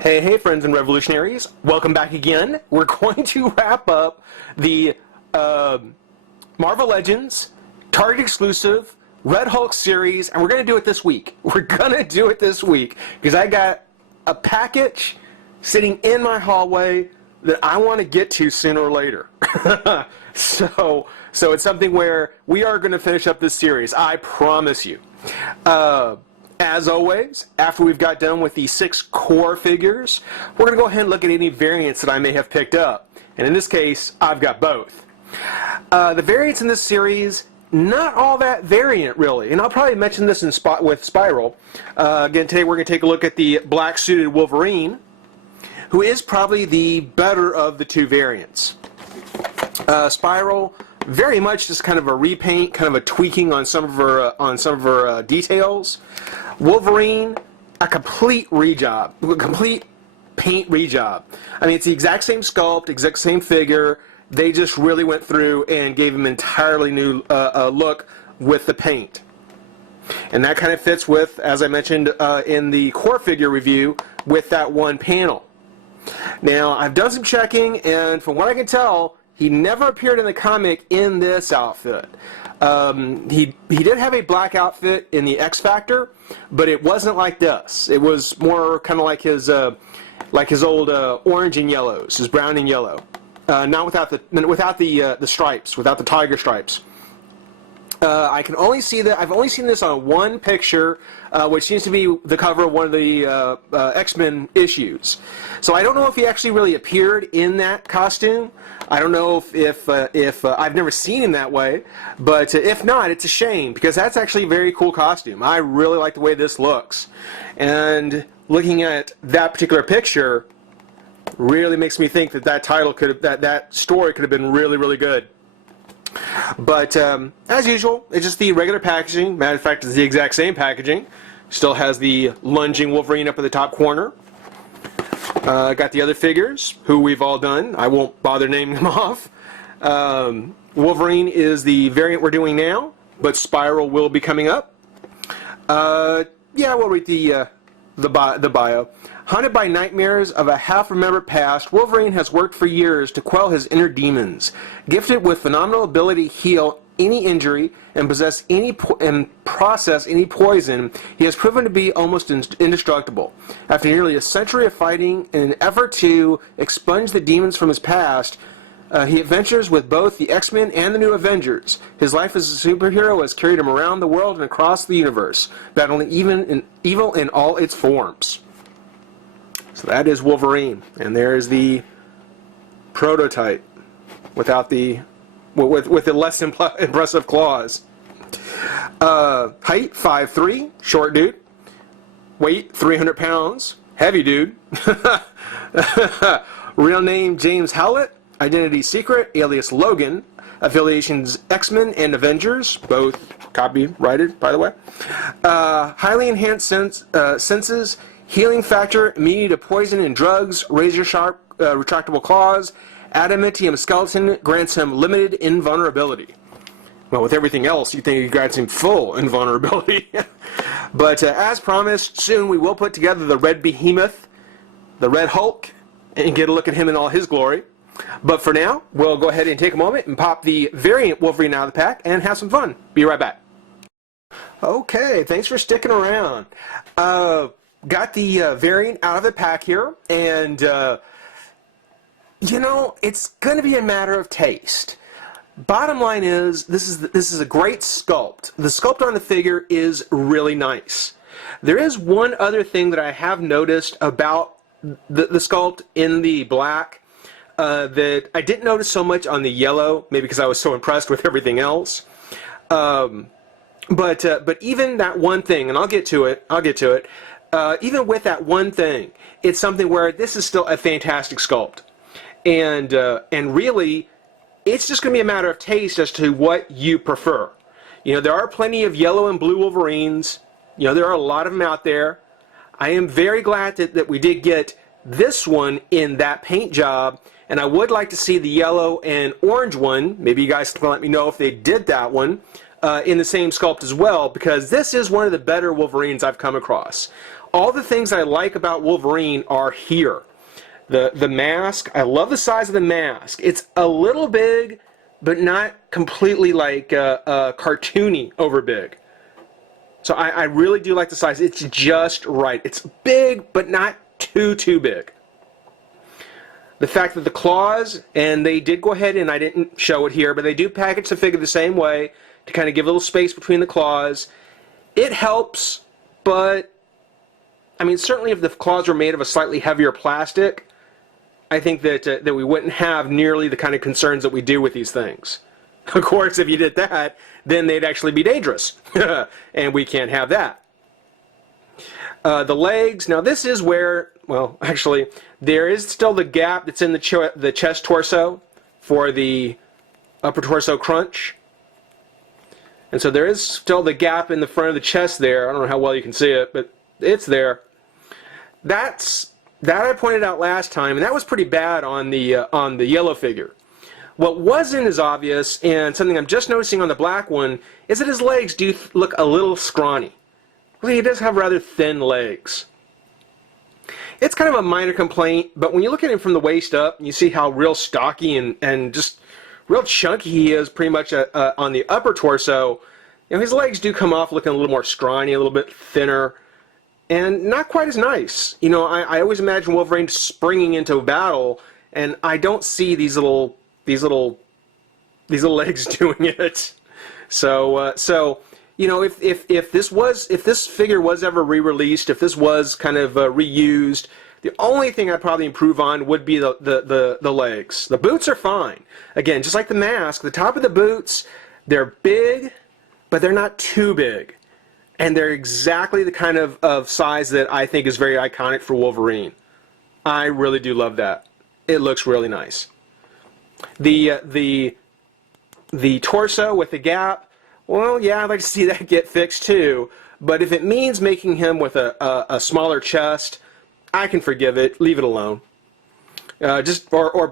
Hey friends and revolutionaries, welcome back again. We're going to wrap up the Marvel Legends Target exclusive Red Hulk series, and we're going to do it this week. We're going to do it this week because I got a package sitting in my hallway that I want to get to sooner or later. So it's something where we are going to finish up this series, I promise you. As always, after we've got done with the 6 core figures, we're going to go ahead and look at any variants that I may have picked up. And in this case, I've got both. The variants in this series, not all that variant really. And I'll probably mention this with Spiral. Again, today we're going to take a look at the black-suited Wolverine, who is probably the better of the two variants. Spiral, very much just kind of a repaint, kind of a tweaking on some of her details. Wolverine, a complete rejob, a complete paint rejob. I mean, it's the exact same sculpt, exact same figure. They just really went through and gave him an entirely new look with the paint. And that kind of fits with, as I mentioned in the core figure review, with that one panel. Now, I've done some checking, and from what I can tell, he never appeared in the comic in this outfit. He did have a black outfit in the X Factor, but it wasn't like this. It was more kind of like his old orange and yellows, his brown and yellow, not without the stripes, without the tiger stripes. I can only see that. I've only seen this on one picture, which seems to be the cover of one of the X-Men issues. So I don't know if he actually really appeared in that costume. I don't know if I've never seen him that way, but if not, it's a shame because that's actually a very cool costume. I really like the way this looks, and looking at that particular picture really makes me think that that story could have been really good. But as usual, it's just the regular packaging. Matter of fact, it's the exact same packaging. Still has the lunging Wolverine up in the top corner. Got the other figures, who we've all done. I won't bother naming them off. Wolverine is the variant we're doing now, but Spiral will be coming up. Yeah, we'll read the bio. Haunted by nightmares of a half-remembered past, Wolverine has worked for years to quell his inner demons. Gifted with phenomenal ability to heal any injury and process any poison, he has proven to be almost indestructible. After nearly a century of fighting in an effort to expunge the demons from his past, he adventures with both the X-Men and the New Avengers. His life as a superhero has carried him around the world and across the universe, battling evil in all its forms. So that is Wolverine, and there is the prototype without the with the less impressive claws. Height 5'3", short dude. Weight 300 pounds, heavy dude. Real name James Howlett. Identity secret, alias Logan. Affiliations X-Men and Avengers, both copyrighted, by the way. Highly enhanced senses. Healing factor, immunity to poison and drugs, razor-sharp retractable claws, adamantium skeleton grants him limited invulnerability. Well, with everything else, you think he grants him full invulnerability. But as promised, soon we will put together the Red Behemoth, the Red Hulk, and get a look at him in all his glory. But for now, we'll go ahead and take a moment and pop the variant Wolverine out of the pack and have some fun. Be right back. Okay, thanks for sticking around. Got the variant out of the pack here, and you know, it's going to be a matter of taste. Bottom line is, this is a great sculpt. The sculpt on the figure is really nice. There is one other thing that I have noticed about the sculpt in the black that I didn't notice so much on the yellow, maybe because I was so impressed with everything else. But even that one thing, and I'll get to it. Even with that one thing, it's something where this is still a fantastic sculpt, and really, it's just going to be a matter of taste as to what you prefer. You know, there are plenty of yellow and blue Wolverines. You know, there are a lot of them out there. I am very glad that we did get this one in that paint job, and I would like to see the yellow and orange one. Maybe you guys can let me know if they did that one in the same sculpt as well, because this is one of the better Wolverines I've come across. All the things I like about Wolverine are here. The mask, I love the size of the mask. It's a little big, but not completely like cartoony over big. So I really do like the size. It's just right. It's big, but not too big. The fact that the claws, and they did go ahead, and I didn't show it here, but they do package the figure the same way to kind of give a little space between the claws. It helps, but I mean, certainly if the claws were made of a slightly heavier plastic, I think that that we wouldn't have nearly the kind of concerns that we do with these things. Of course, if you did that, then they'd actually be dangerous, and we can't have that. The legs, now this is where, well, actually, there is still the gap that's in the chest torso for the upper torso crunch. And so there is still the gap in the front of the chest there. I don't know how well you can see it, but it's there. That I pointed out last time, and that was pretty bad on the yellow figure. What wasn't as obvious, and something I'm just noticing on the black one, is that his legs do look a little scrawny. Well, he does have rather thin legs. It's kind of a minor complaint, but when you look at him from the waist up, you see how real stocky and just real chunky he is pretty much on the upper torso. You know, his legs do come off looking a little more scrawny, a little bit thinner, and not quite as nice. You know, I always imagine Wolverine springing into a battle, and I don't see these little legs doing it. So you know, if this figure was ever re-released, if this was kind of reused, the only thing I'd probably improve on would be the legs. The boots are fine. Again, just like the mask, the top of the boots, they're big, but they're not too big. And they're exactly the kind of size that I think is very iconic for Wolverine. I really do love that. It looks really nice. The torso with the gap, well, yeah, I'd like to see that get fixed too. But if it means making him with a smaller chest, I can forgive it. Leave it alone. Just or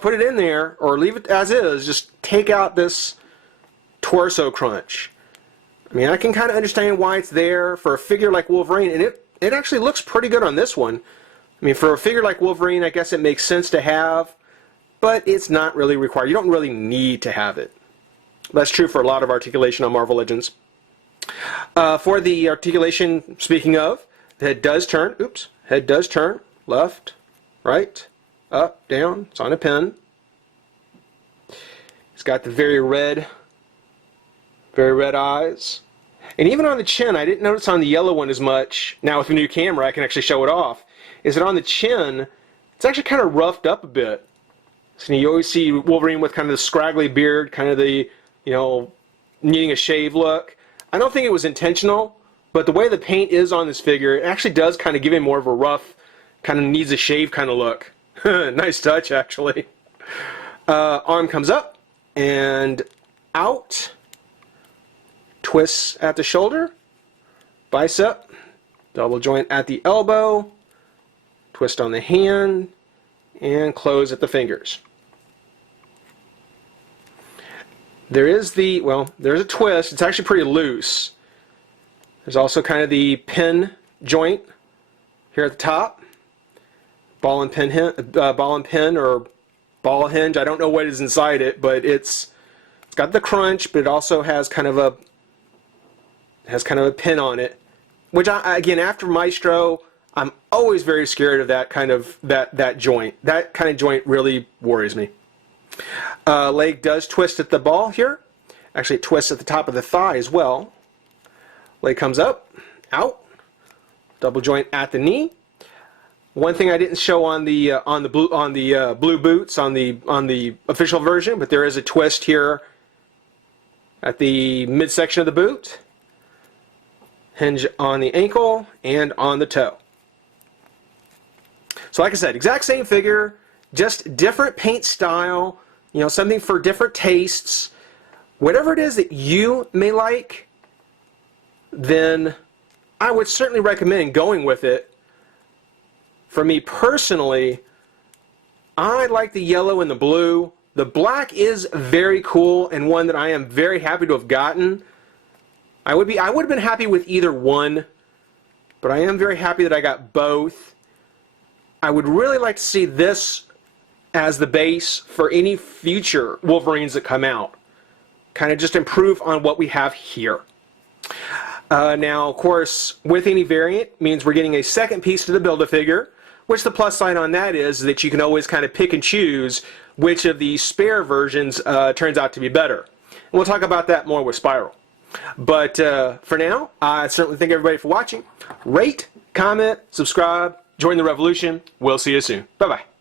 put it in there, or leave it as is. Just take out this torso crunch. I mean, I can kind of understand why it's there for a figure like Wolverine, and it actually looks pretty good on this one. I mean, for a figure like Wolverine, I guess it makes sense to have, but it's not really required. You don't really need to have it. That's true for a lot of articulation on Marvel Legends. For the articulation, speaking of, the head does turn. Oops. Head does turn. Left, right, up, down. It's on a pin. It's got the very red eyes. And even on the chin, I didn't notice on the yellow one as much. Now with the new camera, I can actually show it off. Is that on the chin, it's actually kind of roughed up a bit. So you always see Wolverine with kind of the scraggly beard, kind of the, you know, needing a shave look. I don't think it was intentional, but the way the paint is on this figure, it actually does kind of give him more of a rough, kind of needs a shave kind of look. Nice touch, actually. Arm comes up and out. Twists at the shoulder. Bicep. Double joint at the elbow. Twist on the hand. And close at the fingers. There is there's a twist. It's actually pretty loose. There's also kind of the pin joint here at the top. Ball and pin or ball hinge. I don't know what is inside it, but it's got the crunch, but it also has kind of a pin on it. Which again, after Maestro, I'm always very scared of that kind of that joint. That kind of joint really worries me. Leg does twist at the ball here. Actually, it twists at the top of the thigh as well. Leg comes up, out. Double joint at the knee. One thing I didn't show on the blue boots on the official version, but there is a twist here at the midsection of the boot. Hinge on the ankle and on the toe. So like I said, exact same figure, just different paint style, you know, something for different tastes. Whatever it is that you may like, then I would certainly recommend going with it. For me personally, I like the yellow and the blue. The black is very cool and one that I am very happy to have gotten. I would have been happy with either one, but I am very happy that I got both. I would really like to see this as the base for any future Wolverines that come out. Kind of just improve on what we have here. Now, of course, with any variant means we're getting a second piece to the Build-A-Figure, which the plus side on that is that you can always kind of pick and choose which of the spare versions turns out to be better. And we'll talk about that more with Spiral. But for now, I certainly thank everybody for watching. Rate, comment, subscribe, join the revolution. We'll see you soon. Bye-bye.